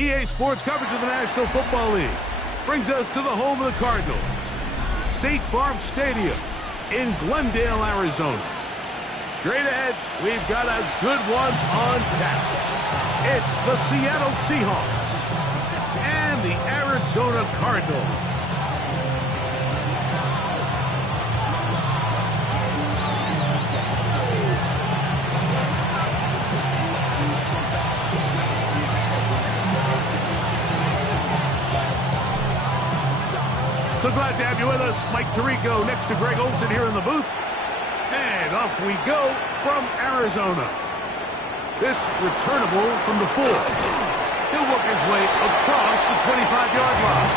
EA Sports coverage of the National Football League brings us to the home of the Cardinals, State Farm Stadium in Glendale, Arizona. Straight ahead, we've got a good one on tap. It's the Seattle Seahawks and the Arizona Cardinals. So glad to have you with us. Mike Tirico next to Greg Olsen here in the booth. And off we go from Arizona. This returnable from the 4. He'll work his way across the 25-yard line.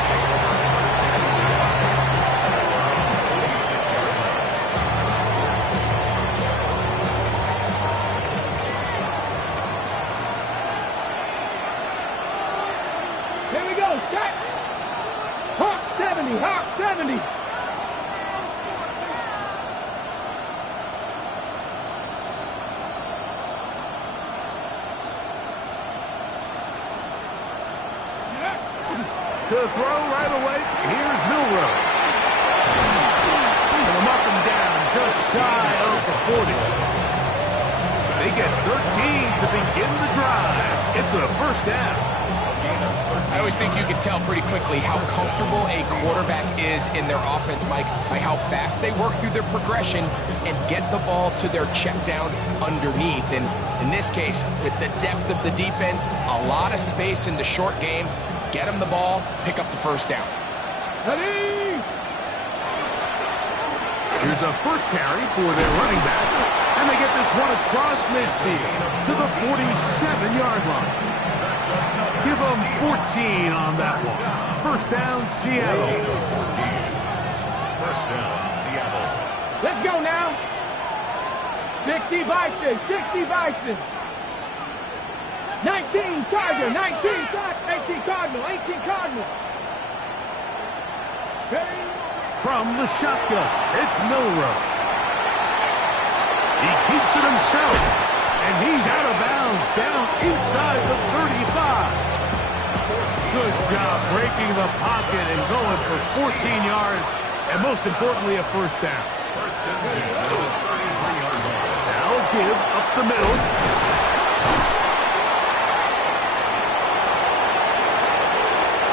Here we go, set! Hawk 70, Hawk 70! To throw right away, here's Milroe. And they'll knock him down just shy of the 40. They get 13 to begin the drive. It's a first down. I always think you can tell pretty quickly how comfortable a quarterback is in their offense, Mike, by how fast they work through their progression and get the ball to their check down underneath. And in this case, with the depth of the defense, a lot of space in the short game, get them the ball, pick up the first down. Ready? Here's a first carry for their running back, and they get this one across midfield to the 47-yard line. Give them 14 on that one. First down, Seattle. First down, Seattle. Let's go now. 60 Bison, 60 Bison. 19 Tiger, 19 Cardinal, 18 Cardinal. Ready? From the shotgun, it's Milroe. He keeps it himself, and he's out of bounds down inside the 35. Good job breaking the pocket and going for 14 yards, and most importantly, a first down. First and 10 at the 33-yard line. Now give up the middle.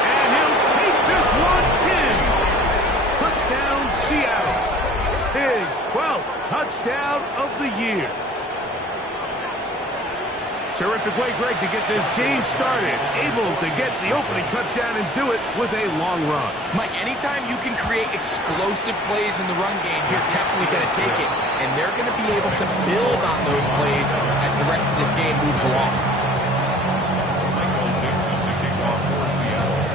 And he'll take this one in. Touchdown, Seattle. His 12th touchdown of the year. Terrific way, Greg, to get this game started. Able to get the opening touchdown and do it with a long run. Mike, anytime you can create explosive plays in the run game, you're definitely going to take it. And they're going to be able to build on those plays as the rest of this game moves along. Michael Dixon to kick off for Seattle.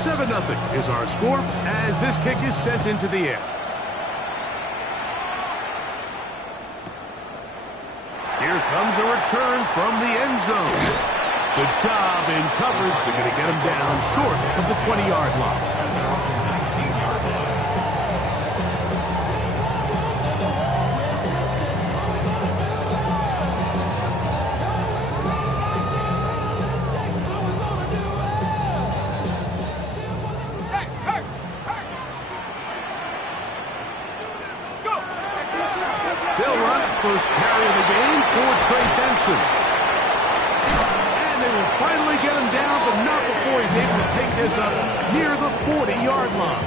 Seven 0 is our score as this kick is sent into the air. Here comes a return from the end zone. Good job in coverage. They're going to get him down short of the 20-yard line. 19-yard line. They'll run first carry of the game for Trey Benson. And they will finally get him down, but not before he's able to take this up near the 40-yard line.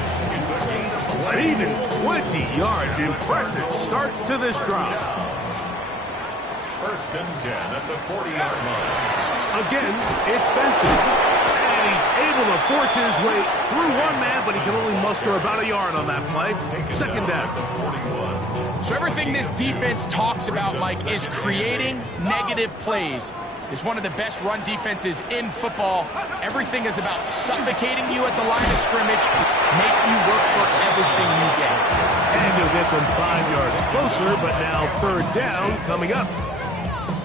But even 20 yards, impressive start to this drive. First and 10 at the 40-yard line. Again, it's Benson. And he's able to force his way through one man, but he can only muster about a yard on that play. Second down. 41. So everything this defense talks about, Mike, is creating negative plays. It's one of the best run defenses in football. Everything is about suffocating you at the line of scrimmage, make you work for everything you get. And he'll get them 5 yards closer, but now third down coming up.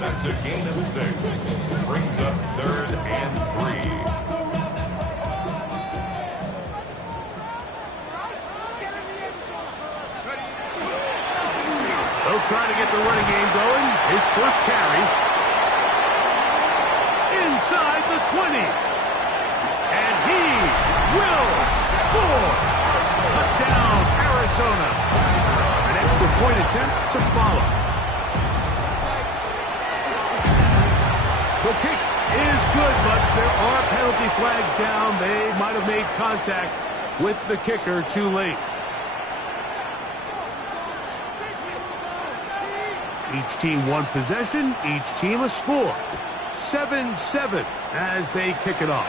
That's a gain of 6. Brings up third and 3. They'll try to get the running game going. His first carry. Inside the 20. And he will score. Touchdown, Arizona. An extra point attempt to follow. The kick is good, but there are penalty flags down. They might have made contact with the kicker too late. Each team one possession, each team a score. 7-7 as they kick it off.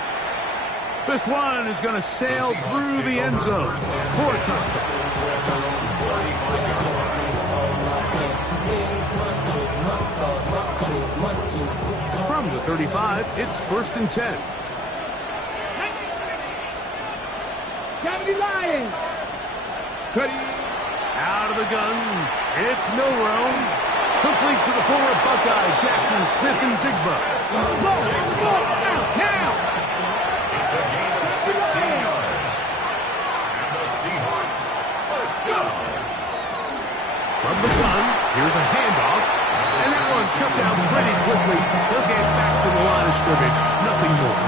This one is going to sail through the end zone for a touchdown. From the 35, it's 1st and 10. 70 Lions. Out of the gun, it's Milroe. Complete to the former Buckeye, Jackson Smith-Njigba. Now. It's a gain of 16 yards. And the Seahawks first down. From the gun, here's a handoff. And that one shut down pretty quickly. They'll get back to the line of scrimmage. Nothing more.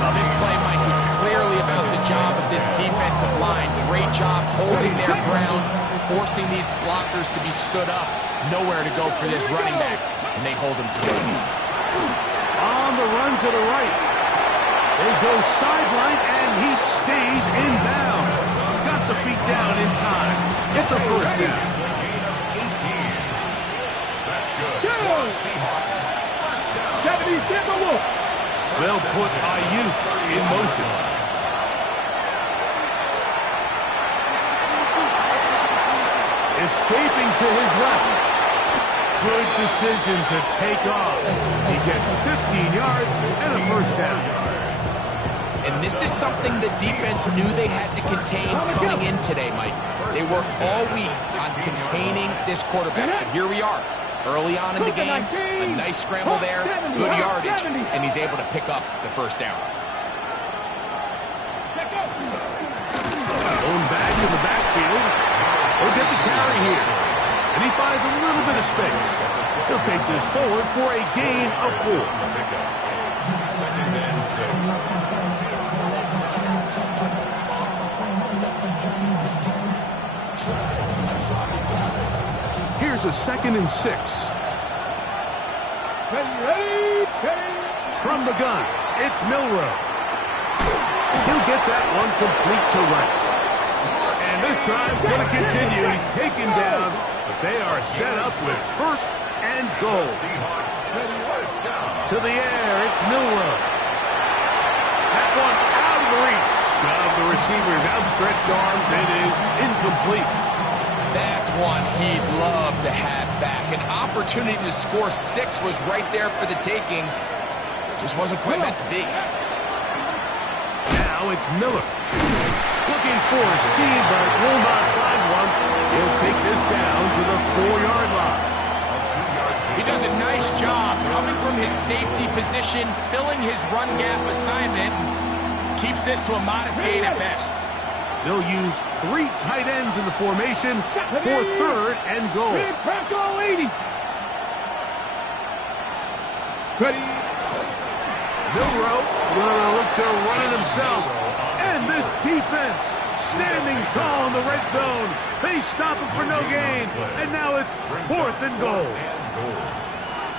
Well, this play, Mike, was clearly about the job of this defensive line. Great job holding their ground, forcing these blockers to be stood up. Nowhere to go for this running back, and they hold him to the knee. On the run to the right. They go sideline, and he stays in bounds. Got the feet down in time. It's a first down. That's good. Seahawks first down. They'll put Ayuk in motion. Escaping to his left. Good decision to take off. He gets 15 yards and a first down. And this is something the defense knew they had to contain coming in today, Mike. They worked all week on containing this quarterback. But here we are, early on in the game. A nice scramble there, good yardage, and he's able to pick up the first down. Thrown back in the backfield. He'll get the carry here. And he finds a little bit of space. He'll take this forward for a gain of 4. 2nd and 6. Here's a 2nd and 6. From the gun, it's Milroe. He'll get that one complete to Rice. And this drive's going to continue. He's taken down, but they are set up with 1st and goal. Seahawks first down. To the air, it's Milroe. That one out of reach of the receiver's outstretched arms. It is incomplete. That's one he'd love to have back. An opportunity to score 6 was right there for the taking. Just wasn't quite meant to be. Now it's Miller. Looking for a seed, but will not find one. He'll take this down to the 4-yard line. He does a nice job coming from his safety position, filling his run gap assignment, and keeps this to a modest gain at best. They'll use 3 tight ends in the formation for 3rd and goal. Milroe gonna look to run it himself. And this defense standing tall in the red zone. They stop him for no gain. And now it's 4th and goal.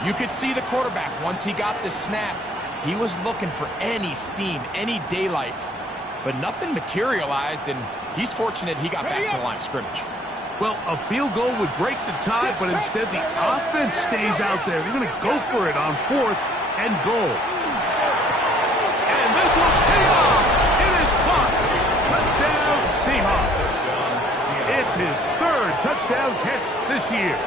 You could see the quarterback, once he got the snap, he was looking for any seam, any daylight. But nothing materialized, and he's fortunate he got back to the line of scrimmage. Well, a field goal would break the tie, but instead the offense stays out there. They're going to go for it on 4th and goal. And this will pay off. It is caught. Touchdown Seahawks. It's his 3rd touchdown catch this year.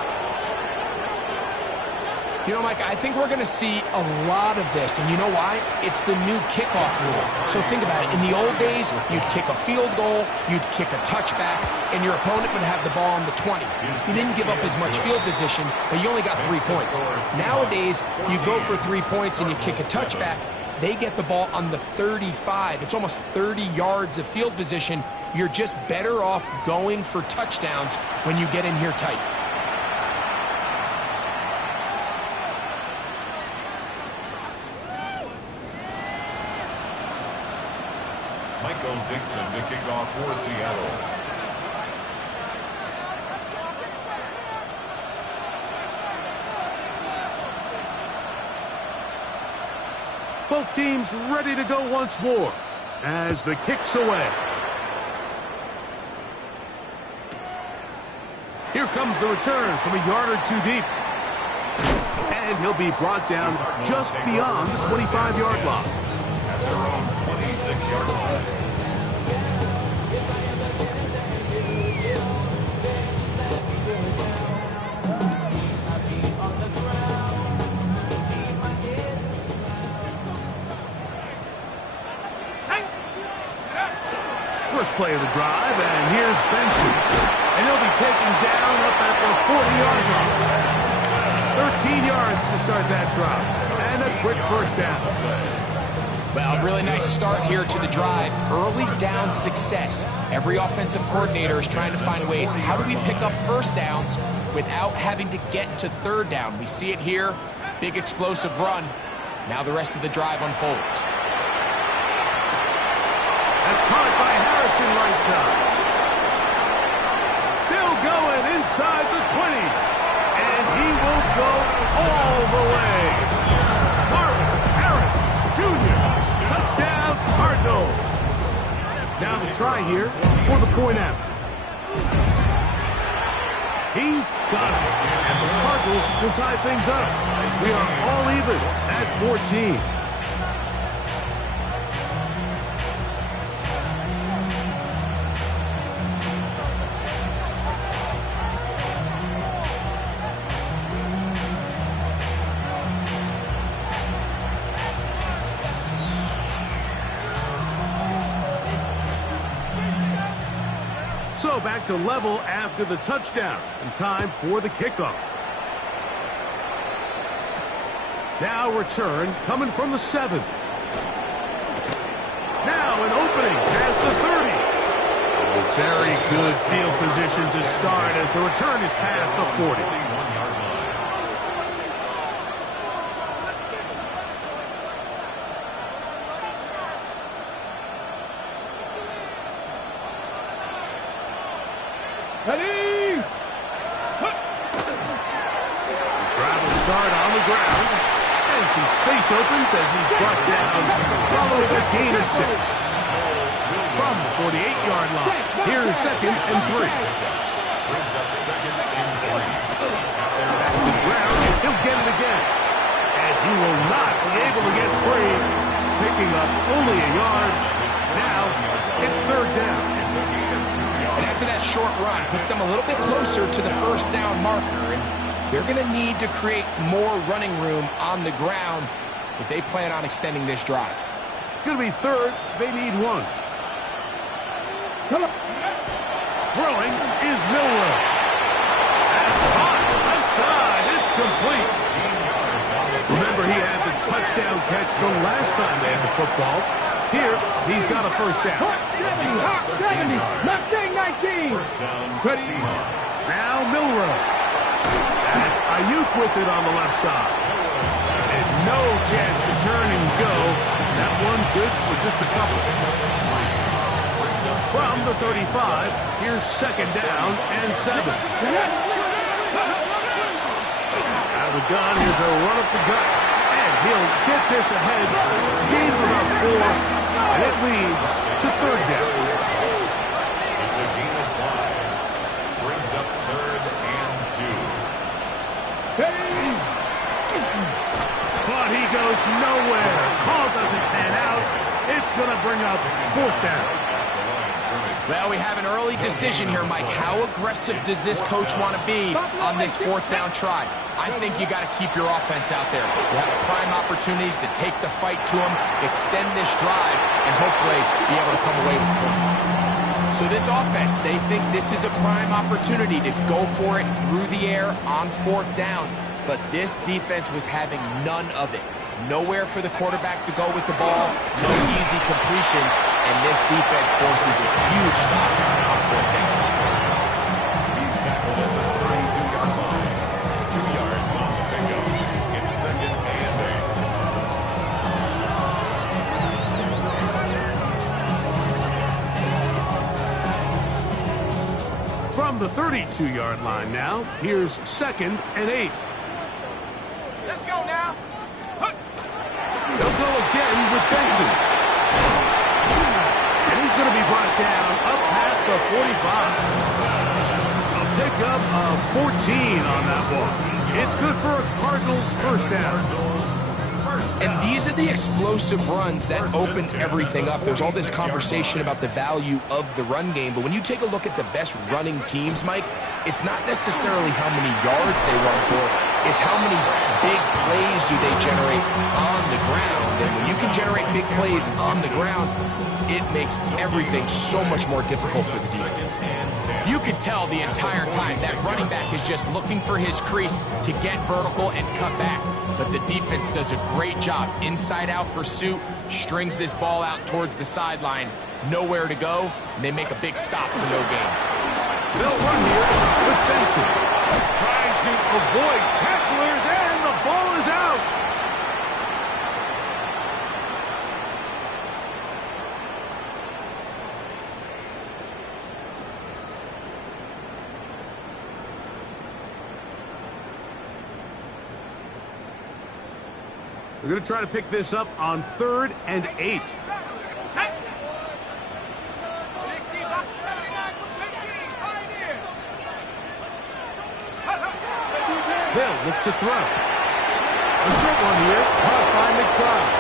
You know, Mike, I think we're going to see a lot of this, and you know why? It's the new kickoff rule. So think about it. In the old days, you'd kick a field goal, you'd kick a touchback, and your opponent would have the ball on the 20. You didn't give up as much field position, but you only got 3 points. Nowadays, you go for 3 points and you kick a touchback, they get the ball on the 35. It's almost 30 yards of field position. You're just better off going for touchdowns when you get in here tight. Darrell Dixon to kick off for Seattle. Both teams ready to go once more as the kick's away. Here comes the return from a yard or two deep. And he'll be brought down just beyond the 25-yard line. At their own 26-yard line. First play of the drive, and here's Benson. And he'll be taken down up at the 40-yard line. 13 yards to start that drive. And a quick first down. Well, really nice start here to the drive. Early down success. Every offensive coordinator is trying to find ways. How do we pick up first downs without having to get to third down? We see it here. Big explosive run. Now the rest of the drive unfolds. That's caught by Harrison right side. Still going inside the 20. And he will go all the way. Marvin Harris Jr. Touchdown, Cardinals. Now the try here for the point after. He's got it. And the Cardinals will tie things up. We are all even at 14. So back to level after the touchdown, and time for the kickoff. Now return coming from the 7. Now an opening past the 30. Very good field position to start as the return is past the 40. Ready? Drive will start on the ground. And some space opens as he's brought down. Follow the gain of 6. From the 48-yard line. Here's 2nd and 3. Brings up 2nd and 3. Back to the ground. He'll get it again. And he will not be able to get free. Picking up only a yard. Now it's 3rd down. And after that short run, puts them a little bit closer to the first down marker. And they're going to need to create more running room on the ground if they plan on extending this drive. It's going to be 3rd. They need 1. Throwing is Milroe. That's hot. Left side. It's complete. Remember, he had the touchdown catch the last time they had the football. Here, he's got a first down. Hawk 70, Hawk 70, Mustang 19. First down, Ready? Seahawks. Now Milroe. That's Ayuk with it on the left side. And no chance to turn and go. That one good for just a couple. From the 35, here's 2nd down and 7. Out of the gun, here's a run up the gut. And he'll get this ahead. Gain of about 4. And it leads to 3rd down. It's a gain of 5. Brings up 3rd and 2. But he goes nowhere. Call doesn't pan out. It's going to bring up 4th down. Well, we have an early decision here, Mike. How aggressive does this coach want to be on this 4th down try? I think you got to keep your offense out there. You have a prime opportunity to take the fight to them, extend this drive, and hopefully be able to come away with points. So this offense, they think this is a prime opportunity to go for it through the air on 4th down. But this defense was having none of it. Nowhere for the quarterback to go with the ball, no easy completions, and this defense forces a huge stop on 4th down. He's tackled at the 32-yard line. 2 yards on the pickup. It's 2nd and 8. from the 32-yard line now. Here's 2nd and 8. Let's go now. They'll go again with Benson. And he's going to be brought down up past the 45. A pickup of 14 on that one. It's good for a Cardinals first down. And these are the explosive runs that open everything up. There's all this conversation about the value of the run game, but when you take a look at the best running teams, Mike, it's not necessarily how many yards they run for, it's how many big plays do they generate on the ground. And when you can generate big plays on the ground, it makes everything so much more difficult for the defense. You could tell the entire time that running back is just looking for his crease to get vertical and cut back. But the defense does a great job. Inside-out pursuit, strings this ball out towards the sideline. Nowhere to go, and they make a big stop for no gain. They'll run here with Benson. Trying to avoid tacklers, and the ball is out. They're going to try to pick this up on 3rd and 8. They'll look to throw. A short one here, caught by McBride.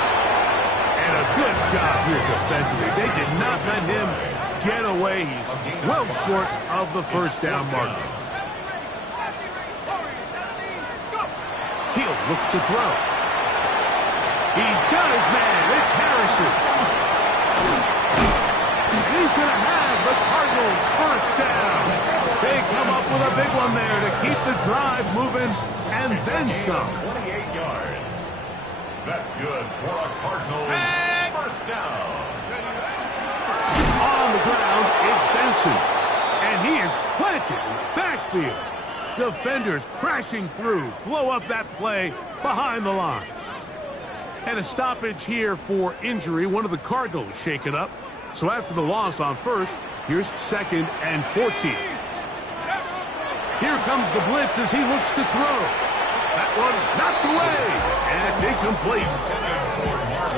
And a good job here defensively. They did not let him get away. He's well short of the first down marker. He'll look to throw. He's got his man. It's Harrison. And he's going to have the Cardinals first down. They come up with a big one there to keep the drive moving and then some. 28 yards. That's good for a Cardinals first down. On the ground, it's Benson. And he is planted in the backfield. Defenders crashing through. Blow up that play behind the line. And a stoppage here for injury. One of the Cardinals shaken up. So after the loss on first, here's 2nd and 14. Here comes the blitz as he looks to throw. That one knocked away. And it's incomplete.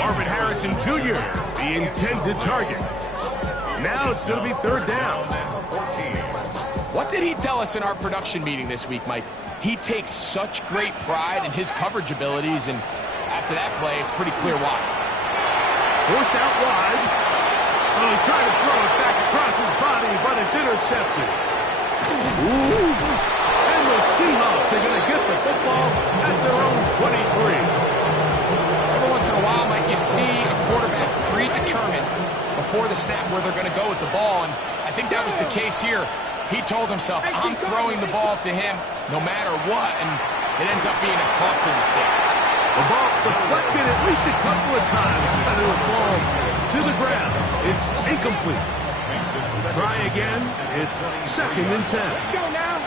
Marvin Harrison Jr., the intended target. Now it's going to be 3rd down. What did he tell us in our production meeting this week, Mike? He takes such great pride in his coverage abilities, and after that play, it's pretty clear why. Forced out wide. Oh, he tried to throw it back across his body, but it's intercepted. Ooh. And the Seahawks are going to get the football at their own 23. Every once in a while, Mike, you see a quarterback predetermined before the snap where they're going to go with the ball, and I think that was the case here. He told himself, I'm throwing the ball to him no matter what, and it ends up being a costly mistake. The ball deflected at least a couple of times, but it will fall to the ground. It's incomplete. Try again. It's 2nd and 10. Let's go now.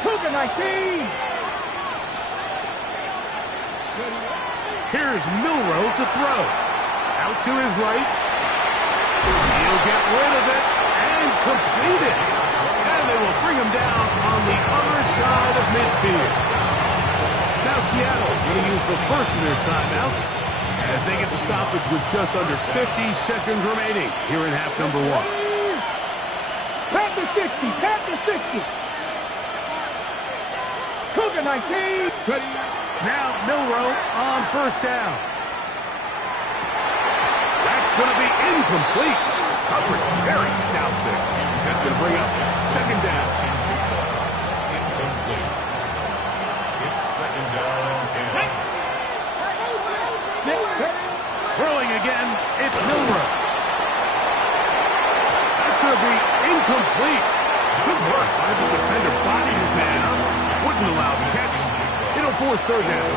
Cougar 19. Here's Milroe to throw. Out to his right. He'll get rid of it and complete it. And they will bring him down on the other side of midfield. Now Seattle going to use the first of their timeouts as they get the stoppage with just under 50 seconds remaining here in half number 1. Pat the 60. Pat the 60. Cougar 19. Now Milroe on first down. That's going to be incomplete. Coverage very stout there. That's going to bring up 2nd down. Incomplete. It's 2nd down and 10. Throwing again, it's Milroe. That's going to be incomplete. Good work by the defender. Body his man up. Wouldn't allow the catch. It'll force 3rd down.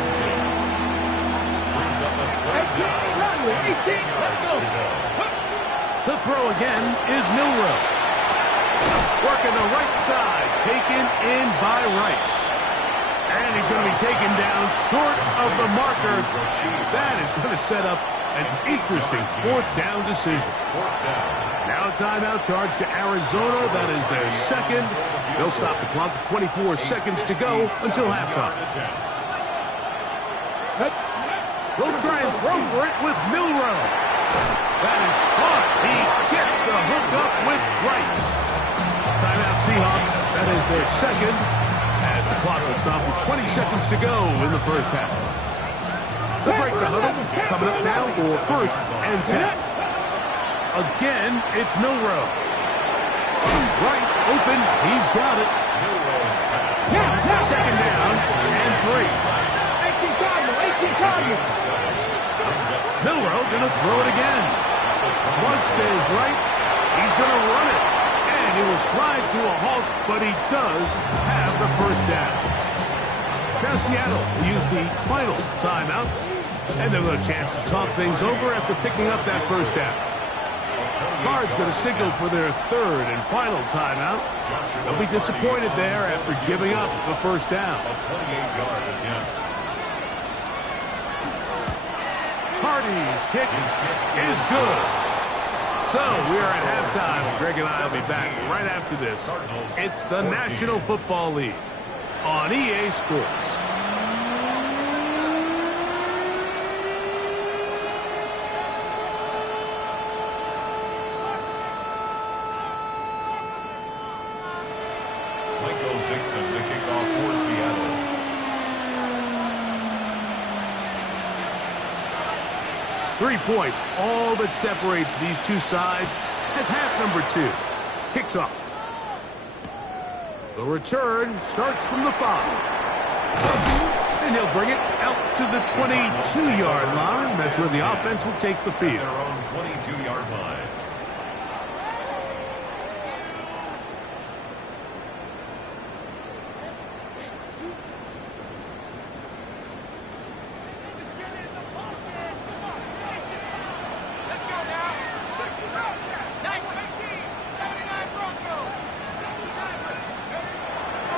Brings up a 3rd down. 18 yards to go. To throw again is Milroe. Working the right side, taken in by Rice. And he's going to be taken down short of the marker. That is going to set up An interesting fourth down decision. Now a timeout charge to Arizona. That is their second. They'll stop the clock with 24 seconds to go until halftime. They'll try and throw for it with Milroe. That is caught. He gets the hook up with Rice. Timeout Seahawks. That is their second. As the clock will stop with 20 seconds to go in the first half. They'll break the huddle. Coming up now for first and 10. Again, it's Milroe. Rice open. He's got it. Second down and 3. 18 Cardinals. Milroe going to throw it again. Flush to his right. He's going to run it. And he will slide to a halt, but he does have the first down. Now Seattle will use the final timeout. And they'll get a chance to talk things over after picking up that first down. Cards going to signal for their third and final timeout. They'll be disappointed there after giving up the first down. A 28-yard attempt. Hardy's kick is good. So we are at halftime. Greg and I will be back right after this. It's the National Football League on EA Sports. Michael Dixon, the kickoff for Seattle. Three points, all that separates these two sides, as half number 2 kicks off. The return starts from the 5. And he'll bring it out to the 22-yard line. That's where the offense will take the field. Their own 22-yard line.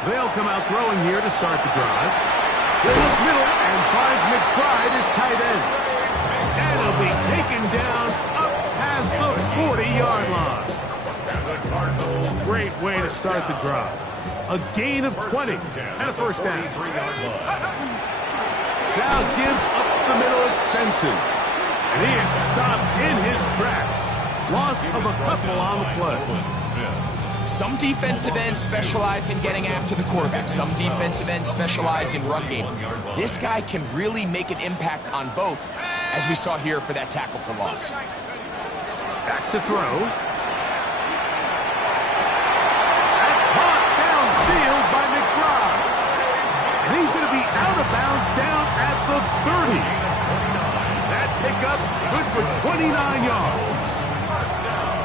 They'll come out throwing here to start the drive. They look middle and finds McBride as tight end. And it'll be taken down up past the 40-yard line. Great way to start the drive. A gain of 20 and a first down. Now gives up the middle at Benson. And he is stopped in his tracks. Loss of a couple on the play. Some defensive ends specialize in getting after the quarterback. Some defensive ends specialize in run game. This guy can really make an impact on both, as we saw here for that tackle for loss. Back to throw. That's caught downfield by McBride. And he's going to be out of bounds down at the 30. That pickup good for 29 yards.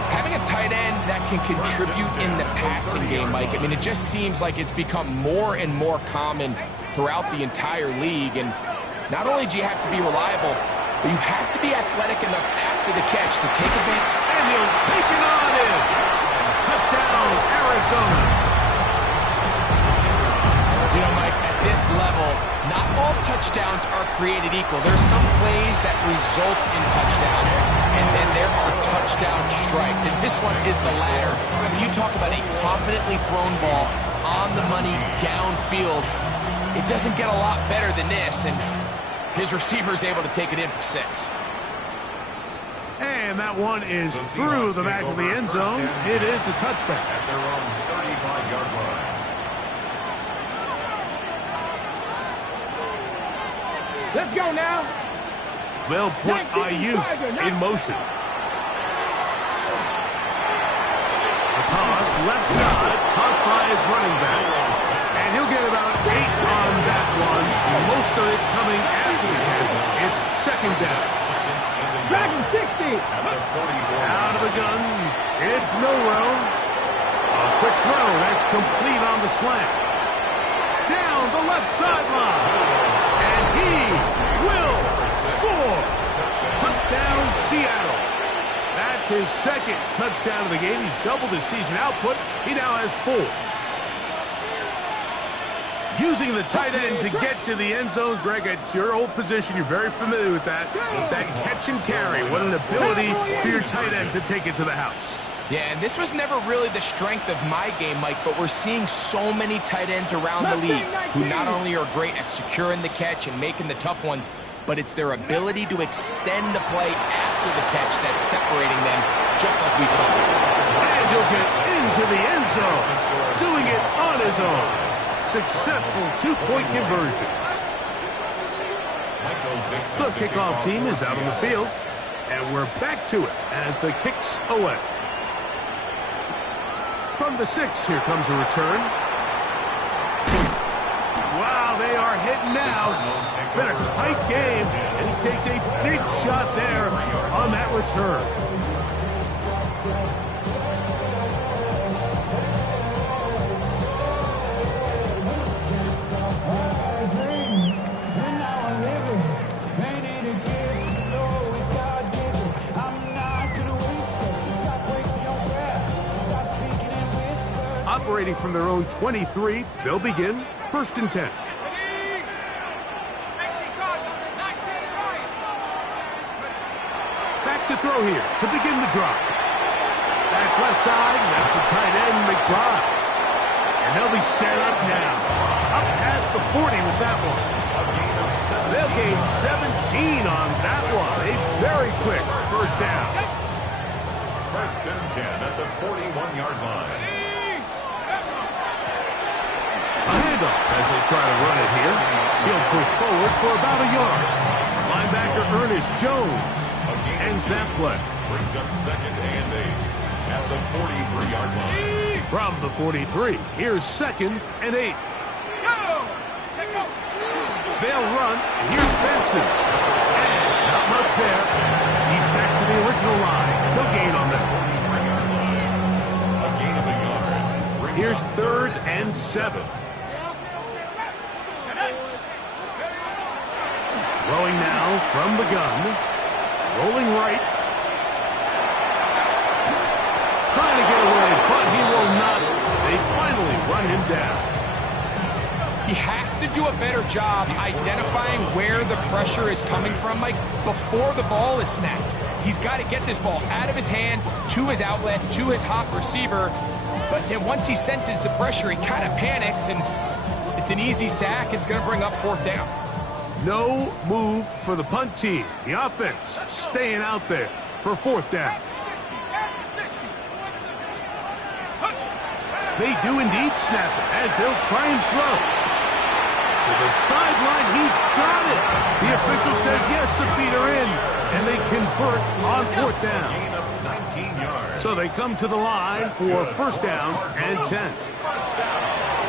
Having a tight end that can contribute in the passing game, Mike, I mean, it just seems like it's become more and more common throughout the entire league. And not only do you have to be reliable, but you have to be athletic enough after the catch to take advantage. And he'll take it on in. Touchdown, Arizona. You know, Mike, at this level, not all touchdowns are created equal. There's some plays that result in touchdowns, and then there are touchdown strikes. And this one is the latter. I mean, you talk about a confidently thrown ball on the money downfield. It doesn't get a lot better than this, and his receiver is able to take it in for 6. And that one is through the back of the end zone. It is a touchback. At their own 35-yard line. Let's go now. They'll put Ayuk in motion. A toss, left side, caught by his running back. And he'll get about 8 on that one. Most of it coming after the catch. It's second down. Dragon 60. Out of the gun, it's Milroe. A quick throw, that's complete on the slant. Down the left sideline. And he will score. Touchdown, Seattle. That's his second touchdown of the game. He's doubled his season output. He now has 4. Using the tight end to get to the end zone. Greg, it's your old position. You're very familiar with that. That catch and carry. What an ability for your tight end to take it to the house. Yeah, and this was never really the strength of my game, Mike, but we're seeing so many tight ends around the league who not only are great at securing the catch and making the tough ones, but it's their ability to extend the play after the catch that's separating them, just like we saw. And he'll get into the end zone, doing it on his own. Successful two-point conversion. The kickoff team is out on the field, and we're back to it as the kick's away. From the 6, here comes a return. Wow, they are hitting now. Been a tight game, and he takes a big shot there on that return. Operating from their own 23, they'll begin 1st and 10. Back to throw here to begin the drop. Back left side, and that's the tight end, McBride. And they'll be set up now. Up past the 40 with that one. They'll gain 17 on that one. A very quick 1st down. 1st and 10 at the 41-yard line. A handoff as they try to run it here. He'll push forward for about a yard. Linebacker Ernest Jones ends that play. Brings up 2nd and 8 at the 43-yard line. From the 43, here's 2nd and 8. They'll run. Here's Benson. And not much there. He's back to the original line. No gain on that. A gain of a yard. Here's 3rd and 7. Throwing now from the gun. Rolling right. Trying to get away, but he will not. They finally run him down. He has to do a better job identifying where the pressure is coming from, Mike, before the ball is snapped. He's got to get this ball out of his hand, to his outlet, to his hot receiver. But then once he senses the pressure, he kind of panics, and it's an easy sack. It's going to bring up 4th down. No move for the punt team. The offense staying out there for 4th down. They do indeed snap it as they'll try and throw. To the sideline, he's got it. The official says yes, the feet are in, and they convert on 4th down. Gain of 19 yards. So they come to the line for 1st down and 10.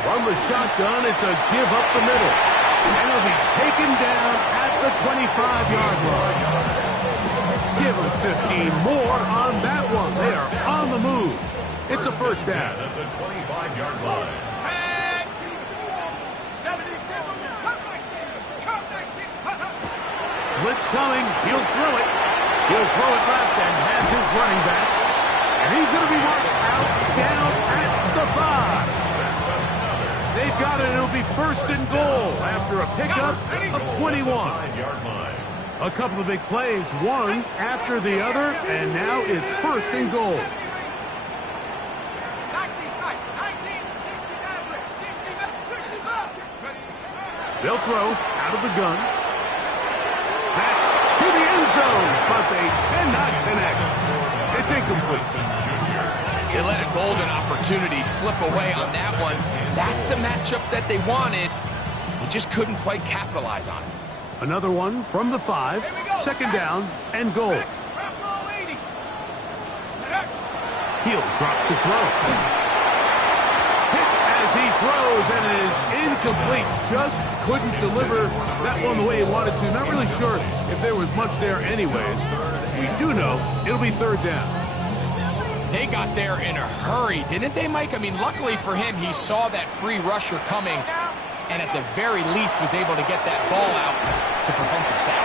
From the shotgun, it's a give up the middle. And it'll be taken down at the 25-yard line. Give them 15 more on that one. They are on the move. It's a 1st down. At the 25-yard line. Blitz coming. He'll throw it. He'll throw it left and has his running back. And he's going to be marked out down at the 5. They've got it. It'll be 1st and goal after a pickup of 21. A couple of big plays, one after the other, and now it's 1st and goal. They'll throw out of the gun. That's to the end zone, but they cannot connect. It's incomplete. They let a golden opportunity slip away on that one. That's the matchup that they wanted. They just couldn't quite capitalize on it. Another one from the 5, 2nd down and goal. He'll drop to throw. Hit as he throws, and it is incomplete. Just couldn't deliver that one the way he wanted to. Not really sure if there was much there anyways. We do know it'll be 3rd down. They got there in a hurry, didn't they, Mike? I mean, luckily for him, he saw that free rusher coming, and at the very least was able to get that ball out to prevent the sack.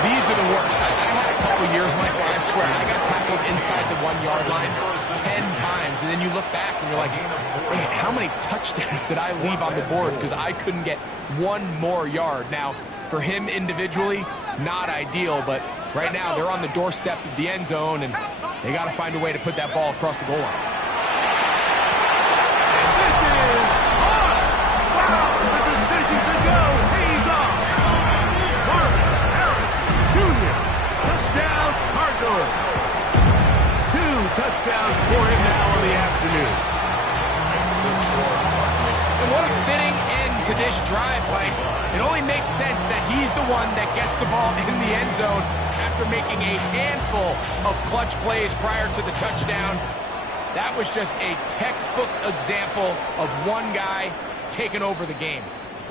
These are the worst. I had a couple years, Mike, where I swear I got tackled inside the 1-yard line 10 times, and then you look back and you're like, man, how many touchdowns did I leave on the board because I couldn't get one more yard? Now, for him individually, not ideal, but right now they're on the doorstep of the end zone, and they got to find a way to put that ball across the goal line. And this is on. Wow, the decision to go pays off. Marvin Harris Jr. Touchdown Cardinals. 2 touchdowns for him now in the afternoon. And what a fitting end to this drive, Mike. It only makes sense that he's the one that gets the ball in the end zone after making a handful of clutch plays prior to the touchdown. That was just a textbook example of one guy taking over the game.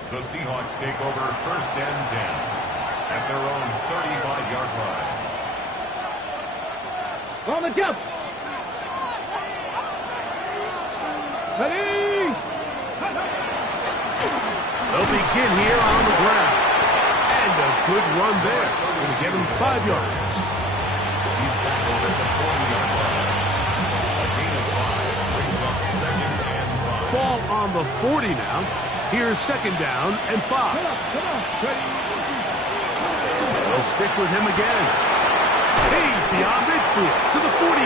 The Seahawks take over 1st and 10 at their own 35-yard line. On the jump. Ready. They'll begin here on the ground. And a good run there. Going to give him 5 yards. He's tackled at the 40-yard line. A gain of 5 brings up 2nd and 5. Ball on the 40 now. Here's 2nd down and 5. Come on. Ready. They'll stick with him again. He's beyond midfield to the 45.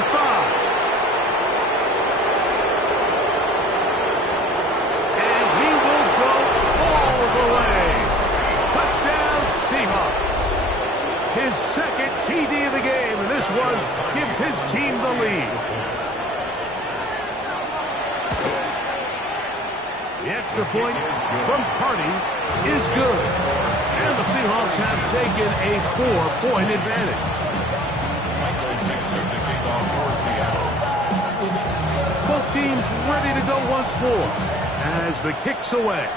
And he will go all the way. Touchdown Seahawks. His 2nd TD of the game, and this one gives his team the lead. The extra point from Carty is good. And the Seahawks have taken a 4-point advantage. Michael Mixon to kick off for Seattle. Both teams ready to go once more as the kick's away.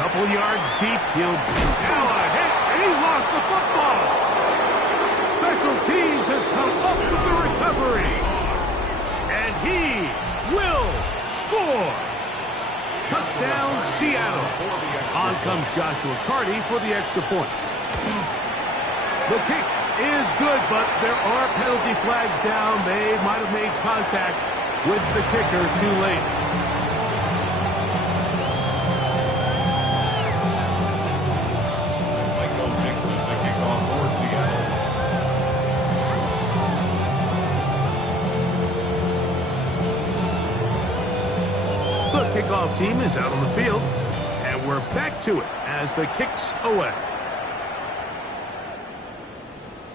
Couple yards deep. He'll now a hit, and he lost the football. Special teams has come up with the recovery. And he will score. Touchdown, Seattle. On comes Joshua Carty for the extra point. The kick is good, but there are penalty flags down. They might have made contact with the kicker too late. Michael Mixon to kick off for Seattle. The kickoff team is out on the field, and we're back to it as the kick's away.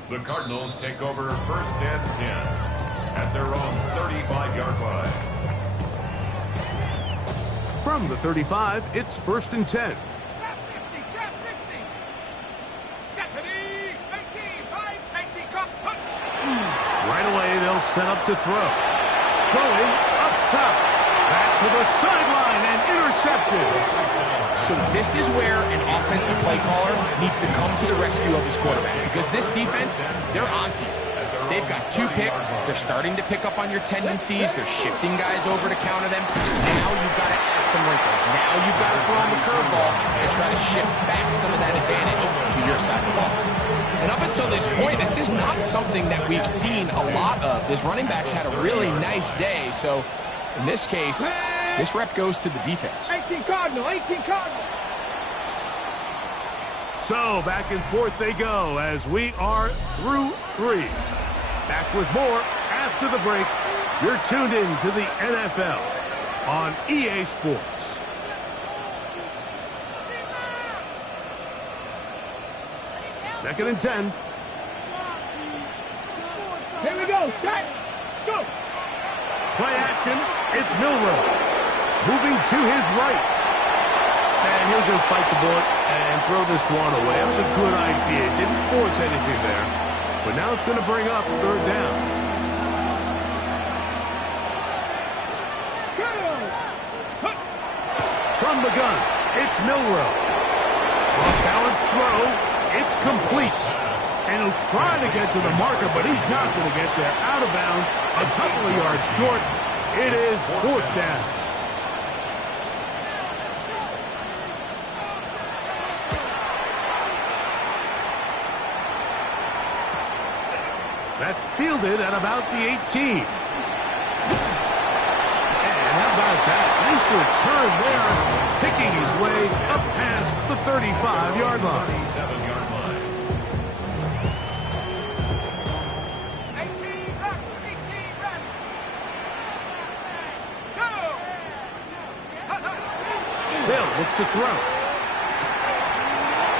The Cardinals take over 1st and 10 at their own 35-yard line. From the 35, it's 1st and 10. Trap 60. Stephanie. 18. 5. 18. Come. Right away, they'll set up to throw. Going up top. Back to the sideline and intercepted. So this is where an offensive play caller needs to come to the rescue of his quarterback, because this defense, they're onto you. They've got 2 picks. They're starting to pick up on your tendencies. They're shifting guys over to counter them. Now you've got to add some wrinkles. Now you've got to throw on the curveball and try to shift back some of that advantage to your side of the ball. And up until this point, this is not something that we've seen a lot of. This running back's had a really nice day, so in this case, this rep goes to the defense. 18 Cardinal. So back and forth they go as we are through 3. Back with more after the break. You're tuned in to the NFL on EA Sports. Second and 10. Here we go. Start. Let's go. Play action. It's Milroe. Moving to his right. And he'll just bite the bullet and throw this one away. That was a good idea. Didn't force anything there. But now it's going to bring up 3rd down. From the gun, it's Milroe. Off-balance throw. It's complete. And he'll try to get to the marker, but he's not going to get there. Out of bounds, a couple of yards short. It is 4th down. That's fielded at about the 18. And how about that? Nice return there, picking his way up past the 35-yard line. 37-yard line. 18 ready. 18 ready. Go. They'll look to throw.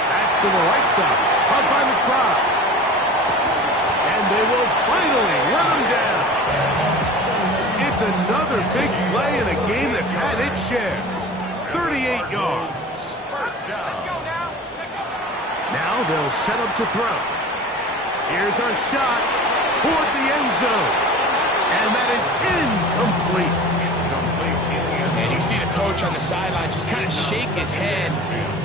That's to the right side. Caught by McBride. And they will finally run him down. It's another big play in a game that's had its share. 38 yards. First down. Let's go now. Now they'll set up to throw. Here's a shot toward the end zone. And that is incomplete. And you see the coach on the sideline just kind of shake his head.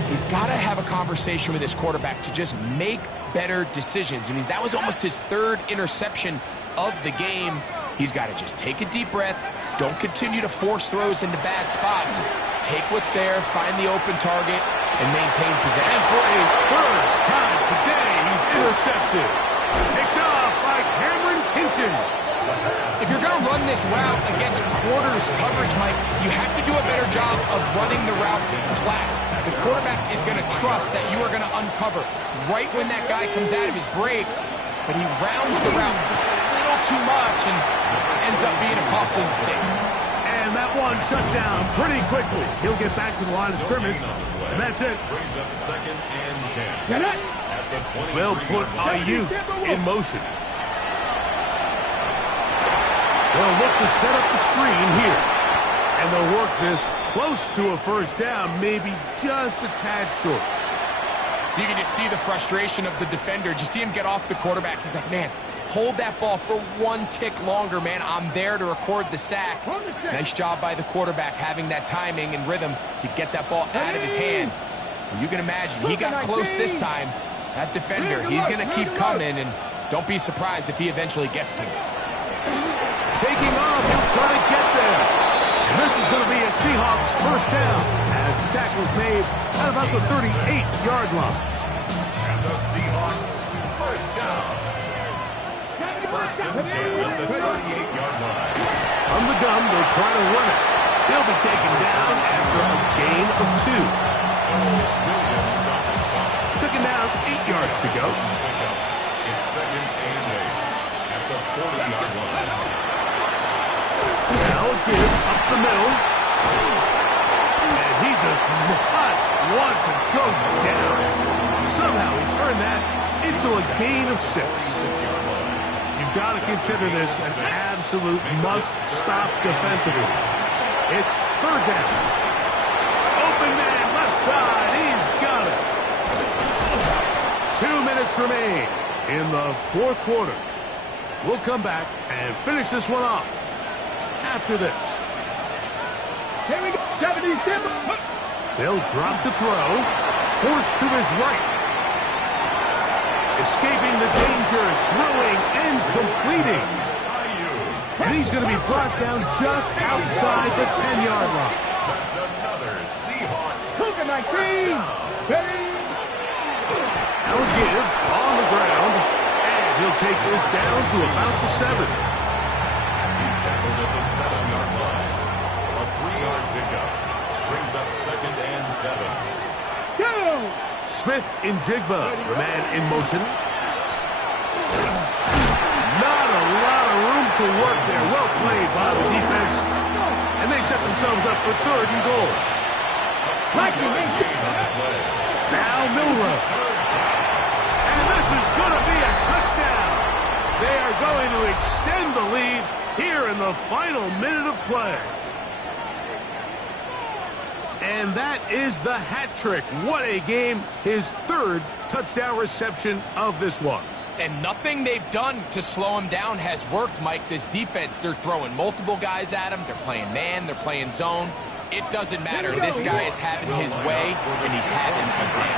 He's got to have a conversation with his quarterback to just make better decisions. I mean, that was almost his third interception of the game. He's got to just take a deep breath. Don't continue to force throws into bad spots. Take what's there, find the open target, and maintain possession. And for a third time today, he's intercepted. Picked off by Cameron Kinchen. If you're going to run this route against quarters coverage, Mike, you have to do a better job of running the route flat. The quarterback is going to trust that you are going to uncover right when that guy comes out of his break, but he rounds the route just a little too much and ends up being a costly mistake. And that one shut down pretty quickly. He'll get back to the line of scrimmage, and that's it. Brings up 2nd and 10. Get it. At the 23. They'll put Ayuk in motion. They'll look to set up the screen here. And they'll work this close to a first down, maybe just a tad short. You can just see the frustration of the defender. Did you see him get off the quarterback? He's like, man, hold that ball for one tick longer, man. I'm there to record the sack. Nice job by the quarterback having that timing and rhythm to get that ball out of his hand. And you can imagine, he got close this time. That defender, he's going to keep coming, and don't be surprised if he eventually gets to him. Taking off, he'll try to get there. And this is going to be a Seahawks first down as the tackle is made at about the 38-yard line. And the Seahawks first down. First and 10 at the 38-yard line. From the gun, they'll try to run it. He'll be taken down after a gain of 2. Williams on the stop. Second down, 8 yards to go. It's 2nd and 8 at the 40-yard line. Now a give up the middle. And he does not want to go down. Somehow he turned that into a gain of 6. 6-yard line. You've got to consider this an absolute must-stop defensively. It's third down. Open man, left side. He's got it. 2 minutes remain in the fourth quarter. We'll come back and finish this one off after this. Here we go. 70 Simba. They'll drop to throw. Forced to his right. Escaping the danger, throwing and completing. And he's going to be brought down just outside the 10-yard line. That's another Seahawks. Hook 19. Ready. Now a give on the ground. And he'll take this down to about the 7. He's tackled at the 7-yard line. A 3-yard pickup brings up 2nd and 7. Go. Smith in Jigba, the man in motion. Not a lot of room to work there. Well played by the defense. And they set themselves up for 3rd and goal. Now Milrow. And this is going to be a touchdown. They are going to extend the lead here in the final minute of play. And that is the hat trick. What a game. His 3rd touchdown reception of this one. And nothing they've done to slow him down has worked, Mike. This defense, they're throwing multiple guys at him. They're playing man. They're playing zone. It doesn't matter. This guy is having his way, and he's having a day.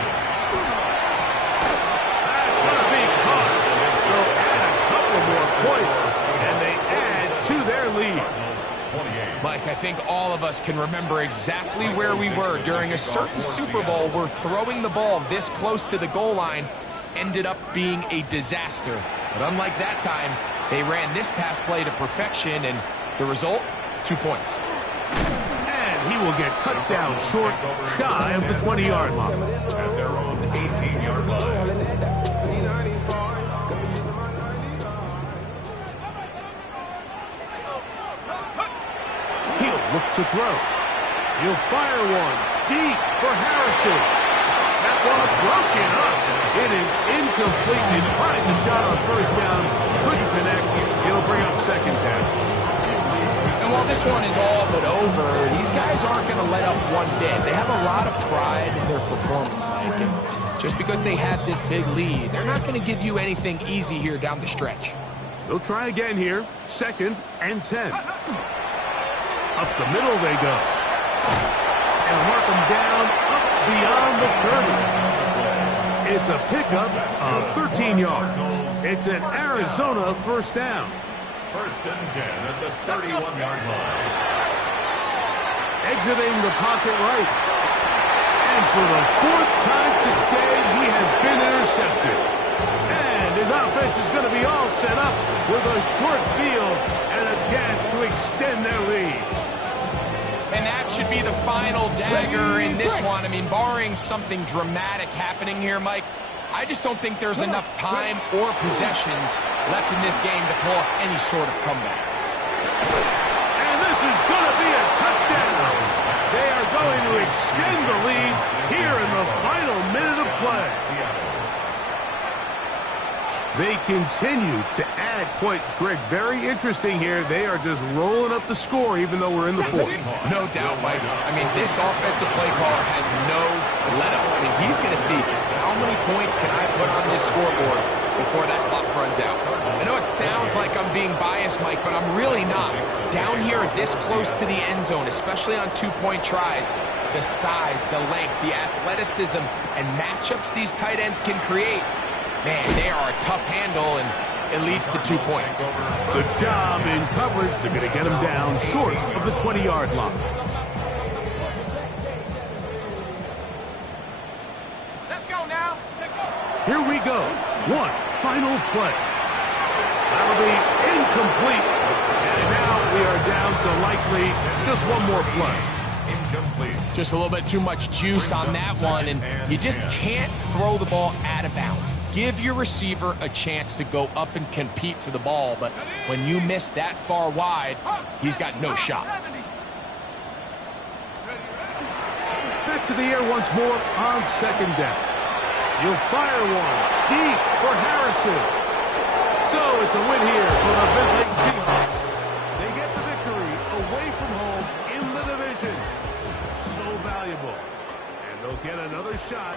That's going to be caught. So add a couple more points, and they add to their lead. Mike, I think all of us can remember exactly where we were during a certain Super Bowl where throwing the ball this close to the goal line ended up being a disaster. But unlike that time, they ran this pass play to perfection, and the result, 2 points. And he will get cut down short, shy of the 20-yard line. At their own 18-yard line. He'll look to throw. He'll fire one deep for Harrison. That ball broken up. It is incomplete. He tried the shot on first down. Couldn't connect. It'll bring up second down. And while this one is all but over, these guys aren't going to let up one bit. They have a lot of pride in their performance, Mike. And just because they had this big lead, they're not going to give you anything easy here down the stretch. They'll try again here. 2nd and 10. Up the middle they go. And mark them down up beyond the 30. It's a pickup of 13 yards. It's an Arizona first down. 1st and 10 at the 31-yard line. Exiting the pocket right. And for the 4th time today, he has been intercepted. And his offense is going to be all set up with a short field and a chance to extend their lead. And that should be the final dagger in this one. I mean, barring something dramatic happening here, Mike, I just don't think there's enough time or possessions left in this game to pull off any sort of comeback. And this is going to be a touchdown. They are going to extend the lead here in the final minute of play. They continue to add points. Greg, very interesting here. They are just rolling up the score even though we're in the 4th. No doubt, Mike. I mean, this offensive play caller has no let-up. I mean, he's going to see how many points can I put on this scoreboard before that clock runs out. I know it sounds like I'm being biased, Mike, but I'm really not. Down here this close to the end zone, especially on 2-point tries, the size, the length, the athleticism, and matchups these tight ends can create, man, they are a tough handle, and it leads to 2 points. Good job in coverage. They're going to get him down short of the 20-yard line. Let's go now. Here we go. One final play. That'll be incomplete. And now we are down to likely just one more play. Incomplete. Just a little bit too much juice on that one, and you just can't throw the ball out of bounds. Give your receiver a chance to go up and compete for the ball, but when you miss that far wide, he's got no shot. Back to the air once more on 2nd down. He'll fire one deep for Harrison. So it's a win here for the visiting Seahawks. They get the victory away from home in the division. This is so valuable. And they'll get another shot.